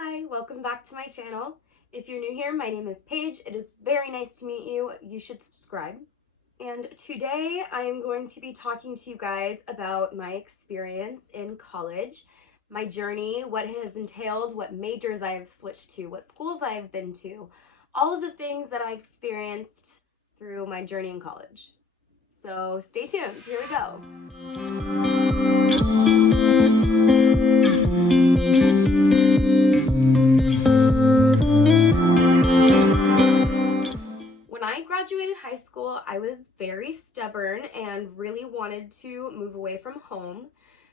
Hi, welcome back to my channel. If you're new here, my name is Paige. It is very nice to meet you. You should subscribe. And today I am going to be talking to you guys about my experience in college, my journey, what it has entailed, what majors I have switched to, what schools I have been to, all of the things that I've experienced through my journey in college. So stay tuned, here we go. When I graduated high school, I was very stubborn and really wanted to move away from home.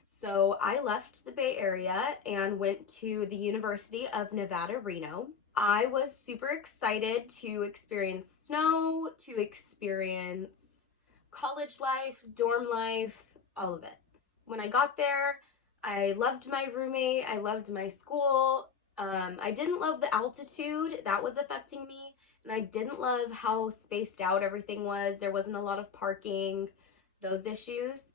So I left the Bay Area and went to the University of Nevada, Reno. I was super excited to experience snow, to experience college life, dorm life, all of it. When I got there, I loved my roommate, I loved my school. I didn't love the altitude, that was affecting me. And I didn't love how spaced out everything was. There wasn't a lot of parking, those issues.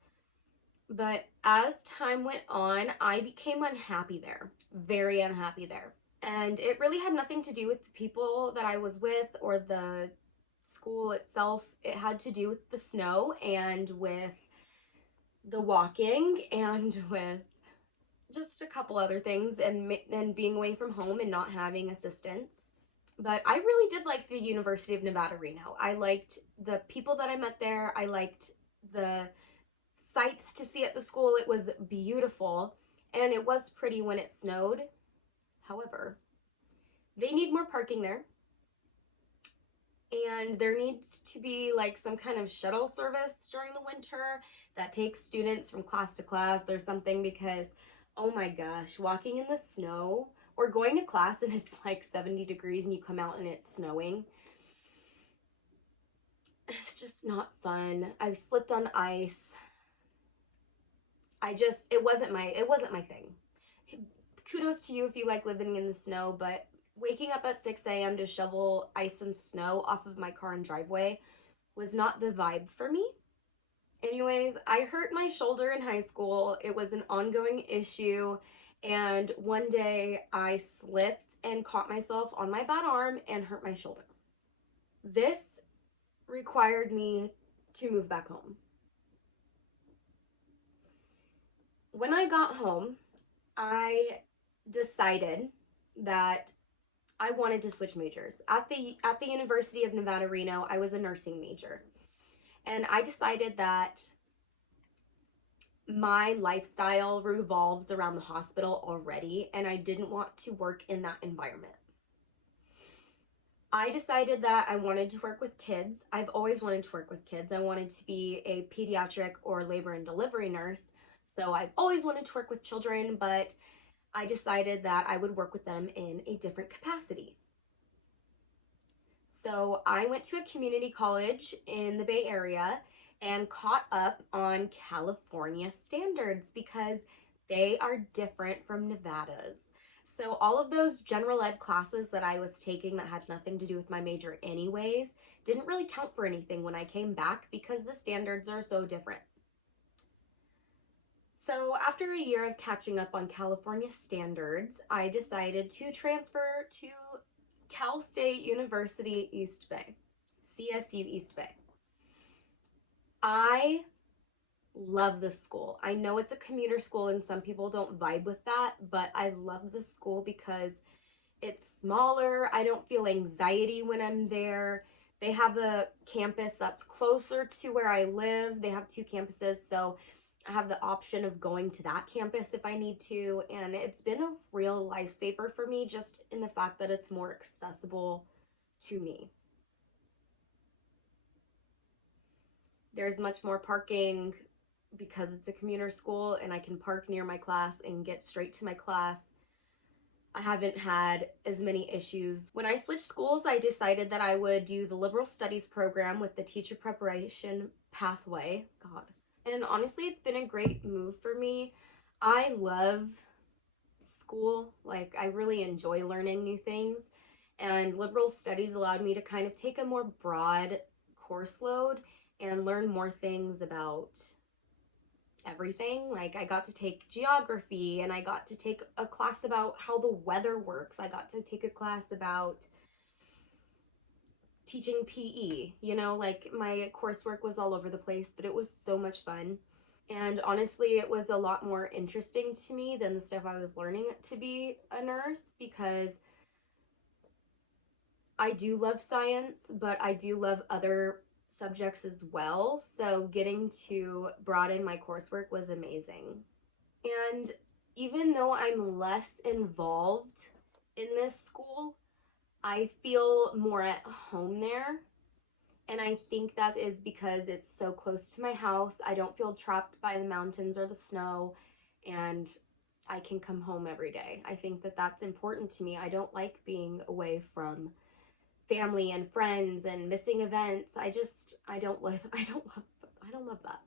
But as time went on, I became unhappy there, very unhappy there. And it really had nothing to do with the people that I was with or the school itself. It had to do with the snow and with the walking and with just a couple other things and being away from home and not having assistance. But I really did like the University of Nevada, Reno. I liked the people that I met there. I liked the sights to see at the school. It was beautiful, and it was pretty when it snowed. However, they need more parking there, and there needs to be like some kind of shuttle service during the winter that takes students from class to class or something, because oh my gosh, walking in the snow or going to class and it's like 70 degrees and you come out and it's snowing, it's just not fun. I've slipped on ice. It wasn't my thing. Kudos to you if you like living in the snow, but waking up at 6 a.m. to shovel ice and snow off of my car and driveway was not the vibe for me. Anyways, I hurt my shoulder in high school. It was an ongoing issue, and one day I slipped and caught myself on my bad arm and hurt my shoulder. This required me to move back home. When I got home, I decided that I wanted to switch majors. At the University of Nevada, Reno, I was a nursing major. And I decided that my lifestyle revolves around the hospital already, and I didn't want to work in that environment. I decided that I wanted to work with kids. I've always wanted to work with kids. I wanted to be a pediatric or labor and delivery nurse. So I've always wanted to work with children, but I decided that I would work with them in a different capacity. So I went to a community college in the Bay Area and caught up on California standards because they are different from Nevada's. So all of those general ed classes that I was taking that had nothing to do with my major anyways didn't really count for anything when I came back because the standards are so different. So after a year of catching up on California standards, I decided to transfer to Cal State University East Bay, CSU East Bay. I love this school. I know it's a commuter school and some people don't vibe with that, but I love the school because it's smaller. I don't feel anxiety when I'm there. They have a campus that's closer to where I live. They have two campuses, so I have the option of going to that campus if I need to, and it's been a real lifesaver for me just in the fact that it's more accessible to me. There's much more parking because it's a commuter school, and I can park near my class and get straight to my class. I haven't had as many issues. When I switched schools, I decided that I would do the liberal studies program with the teacher preparation pathway. God. And honestly, it's been a great move for me. I love school. Like, I really enjoy learning new things. And liberal studies allowed me to kind of take a more broad course load and learn more things about everything. Like, I got to take geography, and I got to take a class about how the weather works. I got to take a class about teaching PE. You know, like, my coursework was all over the place, but it was so much fun. And honestly, it was a lot more interesting to me than the stuff I was learning to be a nurse, because I do love science, but I do love other subjects as well. So getting to broaden my coursework was amazing. And even though I'm less involved in this school, I feel more at home there. And I think that is because it's so close to my house. I don't feel trapped by the mountains or the snow, and I can come home every day. I think that that's important to me. I don't like being away from family and friends and missing events. I don't love that.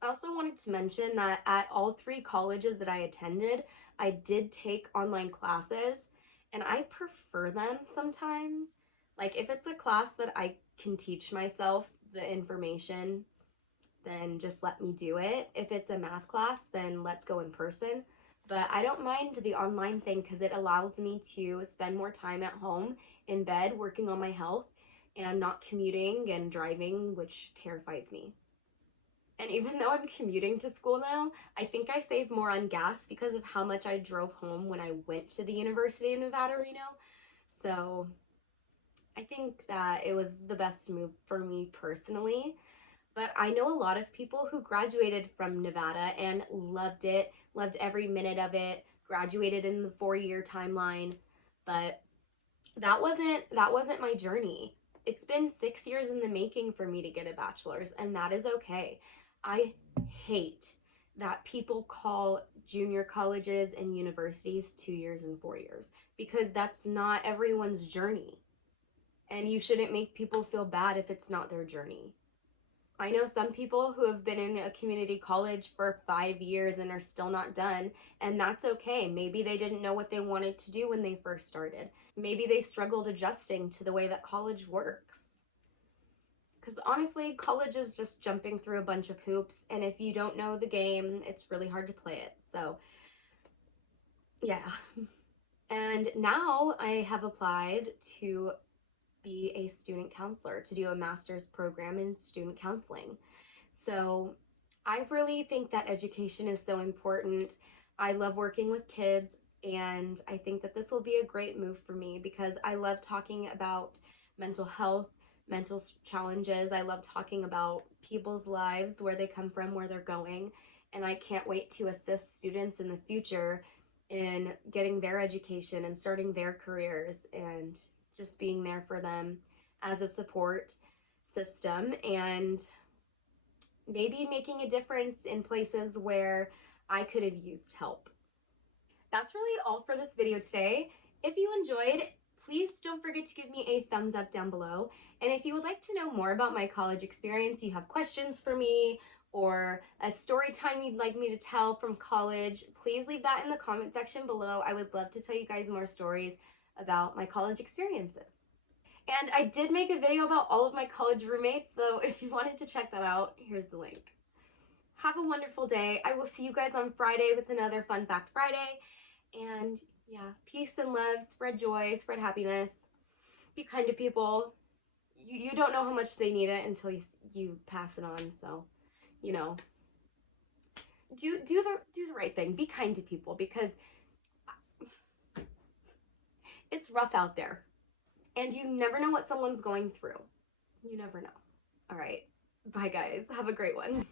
I also wanted to mention that at all three colleges that I attended, I did take online classes, and I prefer them sometimes. Like, if it's a class that I can teach myself the information, then just let me do it. If it's a math class, then let's go in person. But I don't mind the online thing because it allows me to spend more time at home in bed working on my health and not commuting and driving, which terrifies me. And even though I'm commuting to school now, I think I save more on gas because of how much I drove home when I went to the University of Nevada, Reno. So I think that it was the best move for me personally. But I know a lot of people who graduated from Nevada and loved it, loved every minute of it, graduated in the 4-year timeline. But that wasn't my journey. It's been 6 years in the making for me to get a bachelor's, and that is okay. I hate that people call junior colleges and universities 2 years and 4 years, because that's not everyone's journey. And you shouldn't make people feel bad if it's not their journey. I know some people who have been in a community college for 5 years and are still not done, and that's okay. Maybe they didn't know what they wanted to do when they first started. Maybe they struggled adjusting to the way that college works. Because honestly, college is just jumping through a bunch of hoops, and if you don't know the game, it's really hard to play it. So, yeah. And now I have applied to be a student counselor, to do a master's program in student counseling. So I really think that education is so important. I love working with kids, and I think that this will be a great move for me because I love talking about mental health, mental challenges. I love talking about people's lives, where they come from, where they're going, and I can't wait to assist students in the future in getting their education and starting their careers, and just being there for them as a support system, and maybe making a difference in places where I could have used help. That's really all for this video today. If you enjoyed, please don't forget to give me a thumbs up down below. And if you would like to know more about my college experience, you have questions for me, or a story time you'd like me to tell from college, please leave that in the comment section below. I would love to tell you guys more stories about my college experiences. And I did make a video about all of my college roommates, so if you wanted to check that out, here's the link. Have a wonderful day. I will see you guys on Friday with another Fun Fact Friday. And yeah, peace and love, spread joy, spread happiness, be kind to people. You don't know how much they need it until you pass it on, so, you know, do the right thing. Be kind to people, because it's rough out there. And you never know what someone's going through. You never know. All right. Bye, guys. Have a great one.